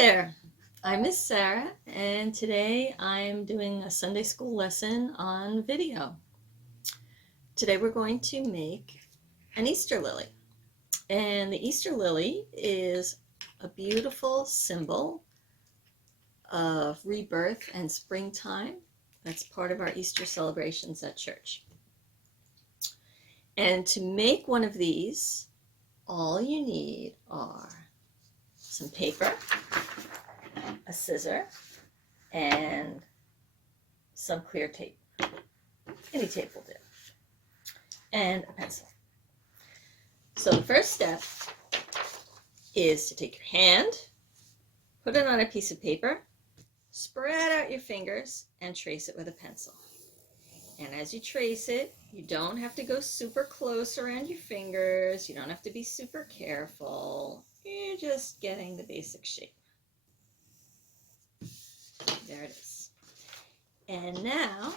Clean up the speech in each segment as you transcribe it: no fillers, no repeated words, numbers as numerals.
there, I'm Miss Sarah, and today I'm doing a Sunday school lesson on video. Today we're going to make an Easter lily, and the Easter lily is a beautiful symbol of rebirth and springtime. That's part of our Easter celebrations at church. And to make one of these, all you need are some paper, a scissor, and some clear tape. Any tape will do. And a pencil. So the first step is to take your hand, put it on a piece of paper, spread out your fingers, and trace it with a pencil. And as you trace it, you don't have to go super close around your fingers. You don't have to be super careful. You're just getting the basic shape. There it is. And now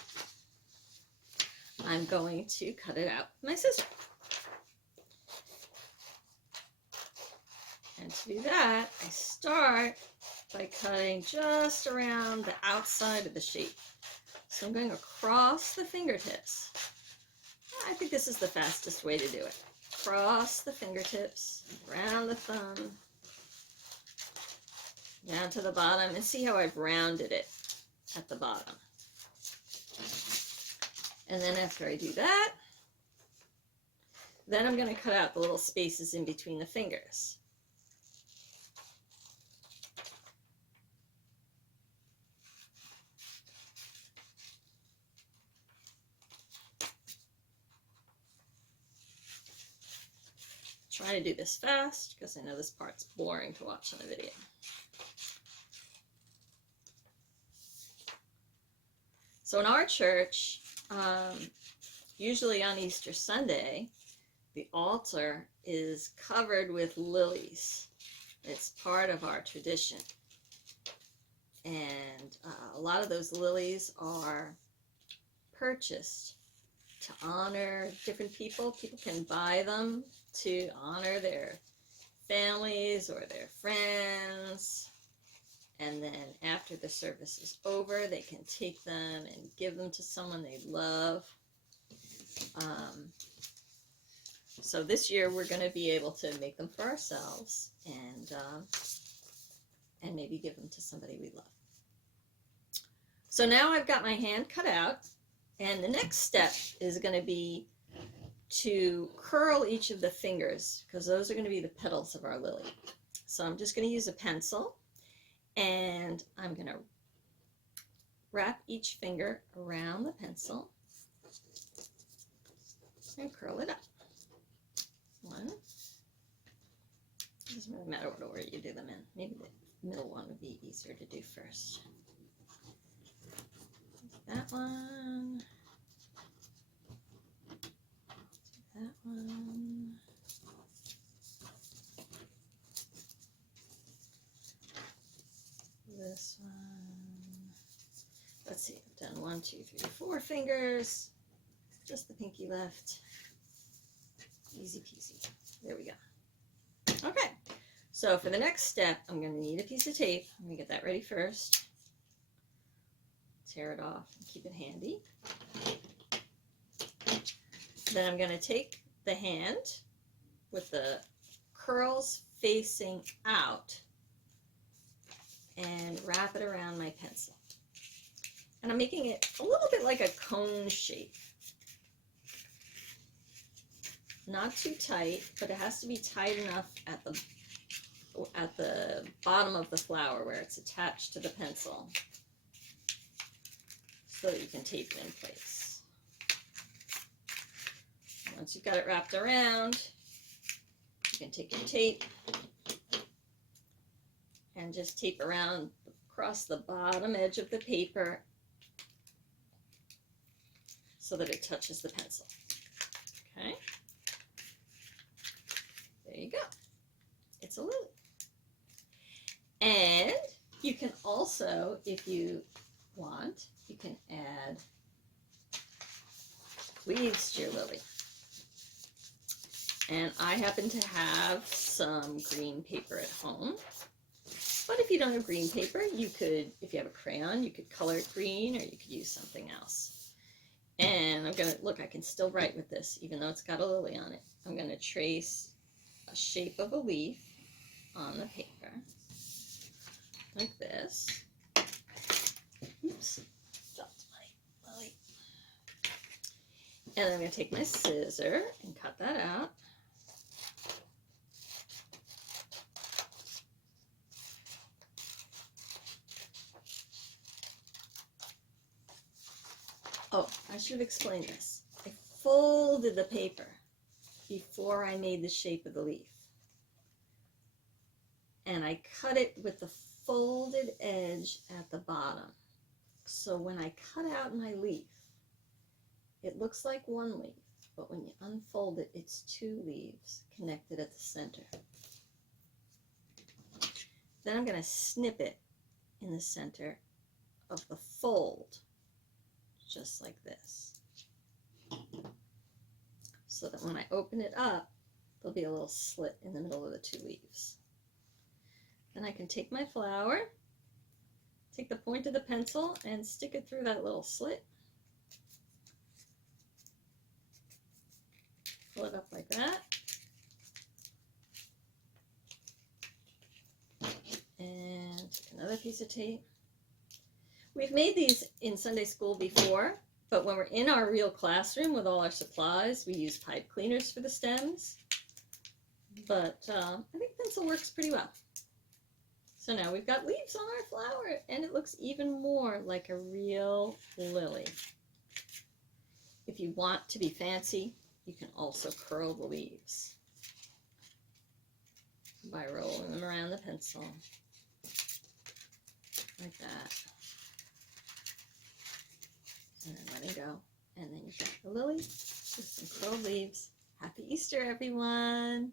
I'm going to cut it out with my scissors. And to do that, I start by cutting just around the outside of the shape. So I'm going across the fingertips. I think this is the fastest way to do it. Across the fingertips, around the thumb, down to the bottom, and see how I've rounded it at the bottom. And then after I do that, then I'm going to cut out the little spaces in between the fingers. Try to do this fast because I know this part's boring to watch on a video. So in our church, usually on Easter Sunday, the altar is covered with lilies. It's part of our tradition. And a lot of those lilies are purchased to honor different people. People can buy them to honor their families or their friends. And then after the service is over, they can take them and give them to someone they love. So this year we're going to be able to make them for ourselves and maybe give them to somebody we love. So now I've got my hand cut out, and the next step is going to be to curl each of the fingers, because those are going to be the petals of our lily. So I'm just going to use a pencil, and I'm going to wrap each finger around the pencil and curl it up. One. It doesn't really matter what order you do them in. Maybe the middle one would be easier to do first. That one. That one. This one. Let's see, I've done 1, 2, 3, 4 fingers. Just the pinky left. Easy peasy. There we go. Okay, so for the next step, I'm going to need a piece of tape. I'm going to get that ready first. Tear it off and keep it handy. Then I'm going to take the hand with the curls facing out and wrap it around my pencil. And I'm making it a little bit like a cone shape. Not too tight, but it has to be tight enough at the bottom of the flower where it's attached to the pencil so that you can tape it in place. Once you've got it wrapped around, you can take your tape and just tape around across the bottom edge of the paper so that it touches the pencil. Okay? There you go. It's a lily. And you can also, if you want, you can add leaves to your lily. And I happen to have some green paper at home. But if you don't have green paper, you could, if you have a crayon, you could color it green, or you could use something else. And I'm gonna, look, I can still write with this, even though it's got a lily on it. I'm gonna trace a shape of a leaf on the paper, like this. Oops, dropped my lily. And then I'm gonna take my scissor and cut that out. Oh, I should have explained this. I folded the paper before I made the shape of the leaf. And I cut it with the folded edge at the bottom. So when I cut out my leaf, it looks like one leaf, but when you unfold it, it's two leaves connected at the center. Then I'm going to snip it in the center of the fold, just like this, so that when I open it up, there'll be a little slit in the middle of the two leaves. Then I can take my flower, take the point of the pencil, and stick it through that little slit. Pull it up like that. And take another piece of tape. We've made these in Sunday school before, but when we're in our real classroom with all our supplies, we use pipe cleaners for the stems. But I think pencil works pretty well. So now we've got leaves on our flower, and it looks even more like a real lily. If you want to be fancy, you can also curl the leaves by rolling them around the pencil, like that. And then letting go. And then you've got the lily with some curled leaves. Happy Easter, everyone!